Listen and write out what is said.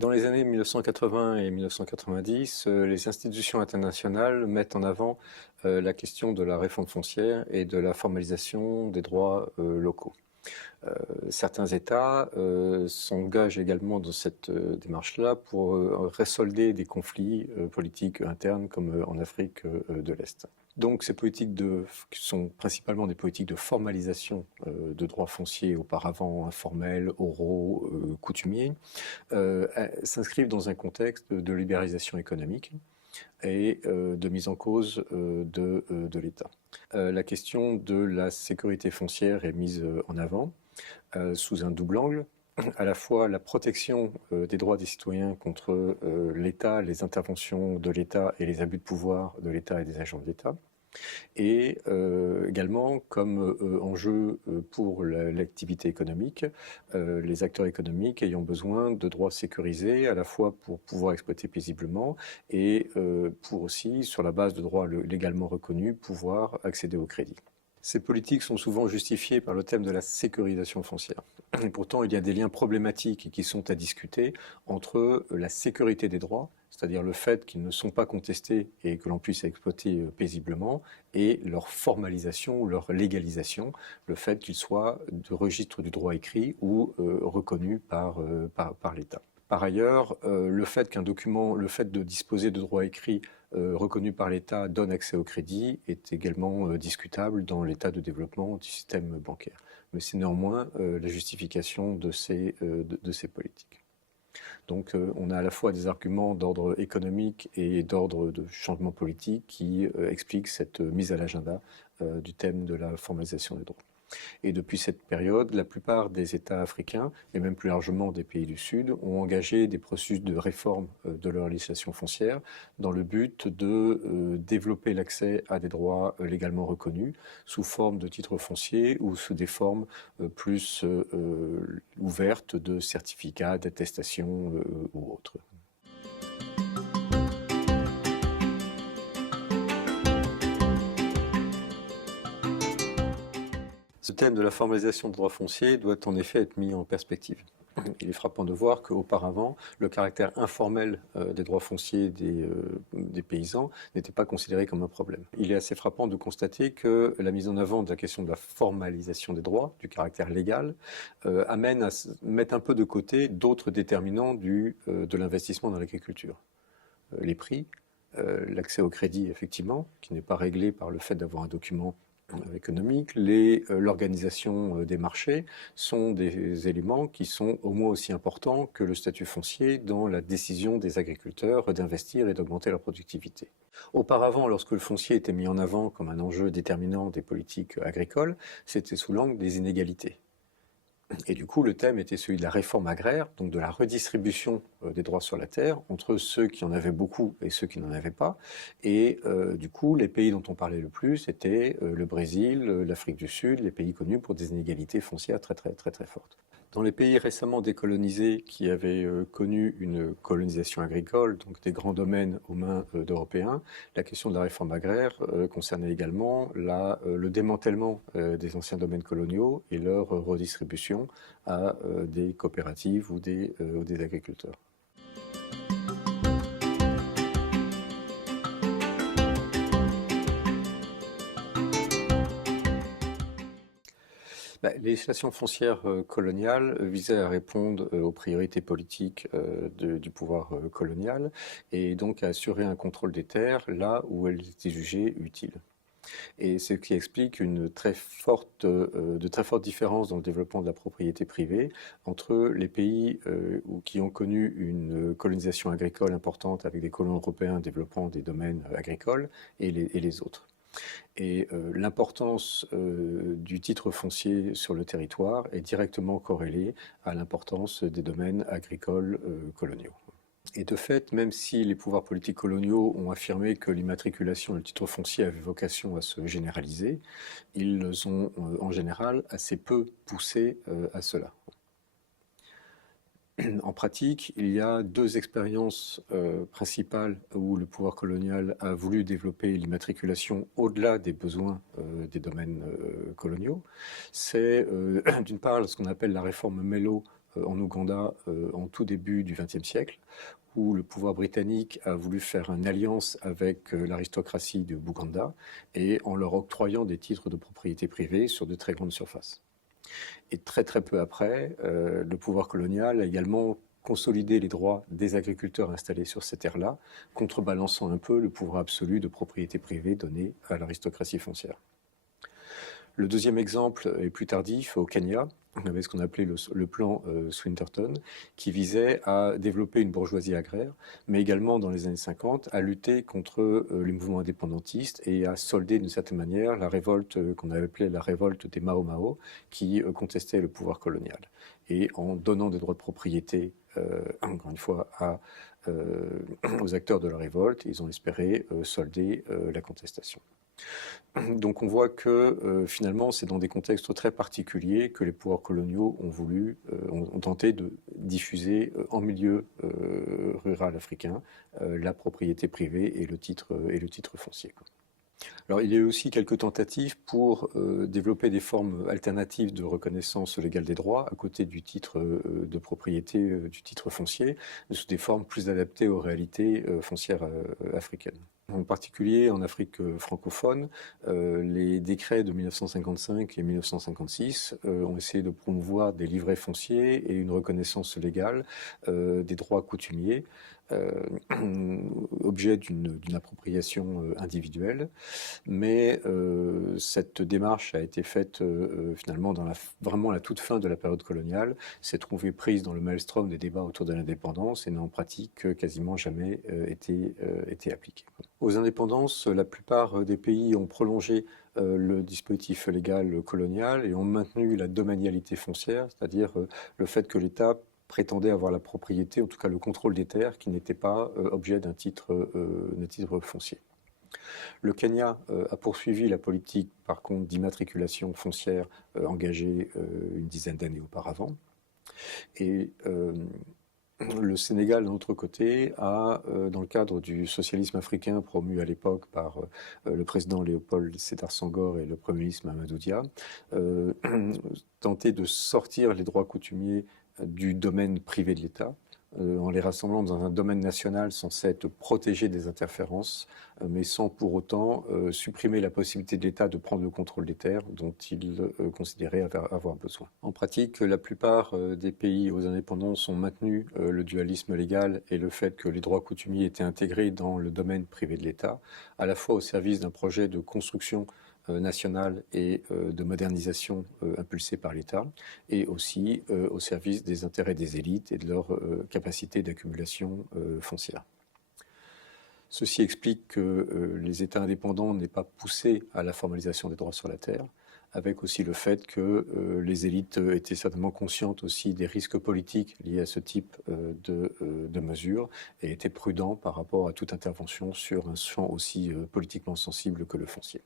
Dans les années 1980 et 1990, les institutions internationales mettent en avant la question de la réforme foncière et de la formalisation des droits locaux. Certains États s'engagent également dans cette démarche-là pour résolder des conflits politiques internes comme en Afrique de l'Est. Donc ces politiques qui sont principalement des politiques de formalisation de droits fonciers auparavant informels, oraux, coutumiers, s'inscrivent dans un contexte de libéralisation économique et de mise en cause de l'État. La question de la sécurité foncière est mise en avant sous un double angle. À la fois la protection des droits des citoyens contre l'État, les interventions de l'État et les abus de pouvoir de l'État et des agents de l'État, et également comme enjeu pour l'activité économique, les acteurs économiques ayant besoin de droits sécurisés à la fois pour pouvoir exploiter paisiblement et pour aussi, sur la base de droits légalement reconnus, pouvoir accéder au crédit. Ces politiques sont souvent justifiées par le thème de la sécurisation foncière. Et pourtant, il y a des liens problématiques qui sont à discuter entre la sécurité des droits, c'est-à-dire le fait qu'ils ne sont pas contestés et que l'on puisse exploiter paisiblement, et leur formalisation ou leur légalisation, le fait qu'ils soient de registre du droit écrit ou reconnus par l'État. Par ailleurs, le fait de disposer de droits écrits reconnus par l'État donne accès au crédit est également discutable dans l'état de développement du système bancaire. Mais c'est néanmoins la justification de ces politiques. Donc on a à la fois des arguments d'ordre économique et d'ordre de changement politique qui expliquent cette mise à l'agenda du thème de la formalisation des droits. Et depuis cette période, la plupart des États africains, et même plus largement des pays du Sud, ont engagé des processus de réforme de leur législation foncière dans le but de développer l'accès à des droits légalement reconnus sous forme de titres fonciers ou sous des formes plus ouvertes de certificats, d'attestations ou autres. Ce thème de la formalisation de droits fonciers doit en effet être mis en perspective. Il est frappant de voir qu'auparavant, le caractère informel des droits fonciers des paysans n'était pas considéré comme un problème. Il est assez frappant de constater que la mise en avant de la question de la formalisation des droits, du caractère légal, amène à mettre un peu de côté d'autres déterminants de l'investissement dans l'agriculture. Les prix, l'accès au crédit, effectivement, qui n'est pas réglé par le fait d'avoir un document économique, l'organisation des marchés sont des éléments qui sont au moins aussi importants que le statut foncier dans la décision des agriculteurs d'investir et d'augmenter leur productivité. Auparavant, lorsque le foncier était mis en avant comme un enjeu déterminant des politiques agricoles, c'était sous l'angle des inégalités. Et du coup, le thème était celui de la réforme agraire, donc de la redistribution des droits sur la terre entre ceux qui en avaient beaucoup et ceux qui n'en avaient pas. Et du coup, les pays dont on parlait le plus étaient le Brésil, l'Afrique du Sud, les pays connus pour des inégalités foncières très fortes. Dans les pays récemment décolonisés qui avaient connu une colonisation agricole, donc des grands domaines aux mains d'Européens, la question de la réforme agraire concernait également le démantèlement des anciens domaines coloniaux et leur redistribution à des coopératives ou des agriculteurs. Les législations foncières coloniales visaient à répondre aux priorités politiques du pouvoir colonial et donc à assurer un contrôle des terres là où elles étaient jugées utiles. Et ce qui explique de très fortes différences dans le développement de la propriété privée entre les pays qui ont connu une colonisation agricole importante avec des colons européens développant des domaines agricoles et les autres. Et l'importance du titre foncier sur le territoire est directement corrélée à l'importance des domaines agricoles coloniaux. Et de fait, même si les pouvoirs politiques coloniaux ont affirmé que l'immatriculation du titre foncier avait vocation à se généraliser, ils ont en général assez peu poussé à cela. En pratique, il y a deux expériences principales où le pouvoir colonial a voulu développer l'immatriculation au-delà des besoins des domaines coloniaux. C'est d'une part ce qu'on appelle la réforme Mello en Ouganda en tout début du XXe siècle, où le pouvoir britannique a voulu faire une alliance avec l'aristocratie de Buganda et en leur octroyant des titres de propriété privée sur de très grandes surfaces. Et très très peu après, le pouvoir colonial a également consolidé les droits des agriculteurs installés sur ces terres-là, contrebalançant un peu le pouvoir absolu de propriété privée donné à l'aristocratie foncière. Le deuxième exemple est plus tardif, au Kenya. On avait ce qu'on appelait le plan Swinterton, qui visait à développer une bourgeoisie agraire, mais également dans les années 50 à lutter contre les mouvements indépendantistes et à solder d'une certaine manière la révolte qu'on avait appelée la révolte des Mao Mao, qui contestait le pouvoir colonial. Et en donnant des droits de propriété, encore une fois, aux acteurs de la révolte, ils ont espéré solder la contestation. Donc on voit que finalement c'est dans des contextes très particuliers que les pouvoirs coloniaux ont tenté de diffuser en milieu rural africain la propriété privée et le titre foncier. Alors il y a eu aussi quelques tentatives pour développer des formes alternatives de reconnaissance légale des droits à côté du titre de propriété, du titre foncier, sous des formes plus adaptées aux réalités foncières africaines. En particulier en Afrique francophone, les décrets de 1955 et 1956 ont essayé de promouvoir des livrets fonciers et une reconnaissance légale des droits coutumiers, objet d'une appropriation individuelle. Mais cette démarche a été faite finalement dans vraiment la toute fin de la période coloniale, s'est trouvée prise dans le maelstrom des débats autour de l'indépendance et n'a en pratique quasiment jamais été appliquée. Aux indépendances, la plupart des pays ont prolongé le dispositif légal colonial et ont maintenu la domanialité foncière, c'est-à-dire le fait que l'État prétendait avoir la propriété, en tout cas le contrôle des terres, qui n'était pas objet d'un titre foncier. Le Kenya a poursuivi la politique, par contre, d'immatriculation foncière engagée une dizaine d'années auparavant. Et le Sénégal, d'un autre côté, a, dans le cadre du socialisme africain promu à l'époque par le président Léopold Sédar Senghor et le Premier ministre Mamadou Dia, tenté de sortir les droits coutumiers du domaine privé de l'État, en les rassemblant dans un domaine national censé être protégé des interférences, mais sans pour autant supprimer la possibilité de l'État de prendre le contrôle des terres dont il considérait avoir besoin. En pratique, la plupart des pays aux indépendances ont maintenu le dualisme légal et le fait que les droits coutumiers étaient intégrés dans le domaine privé de l'État, à la fois au service d'un projet de construction nationale et de modernisation impulsée par l'État, et aussi au service des intérêts des élites et de leur capacité d'accumulation foncière. Ceci explique que les États indépendants n'aient pas poussé à la formalisation des droits sur la terre, avec aussi le fait que les élites étaient certainement conscientes aussi des risques politiques liés à ce type de mesures et étaient prudents par rapport à toute intervention sur un champ aussi politiquement sensible que le foncier.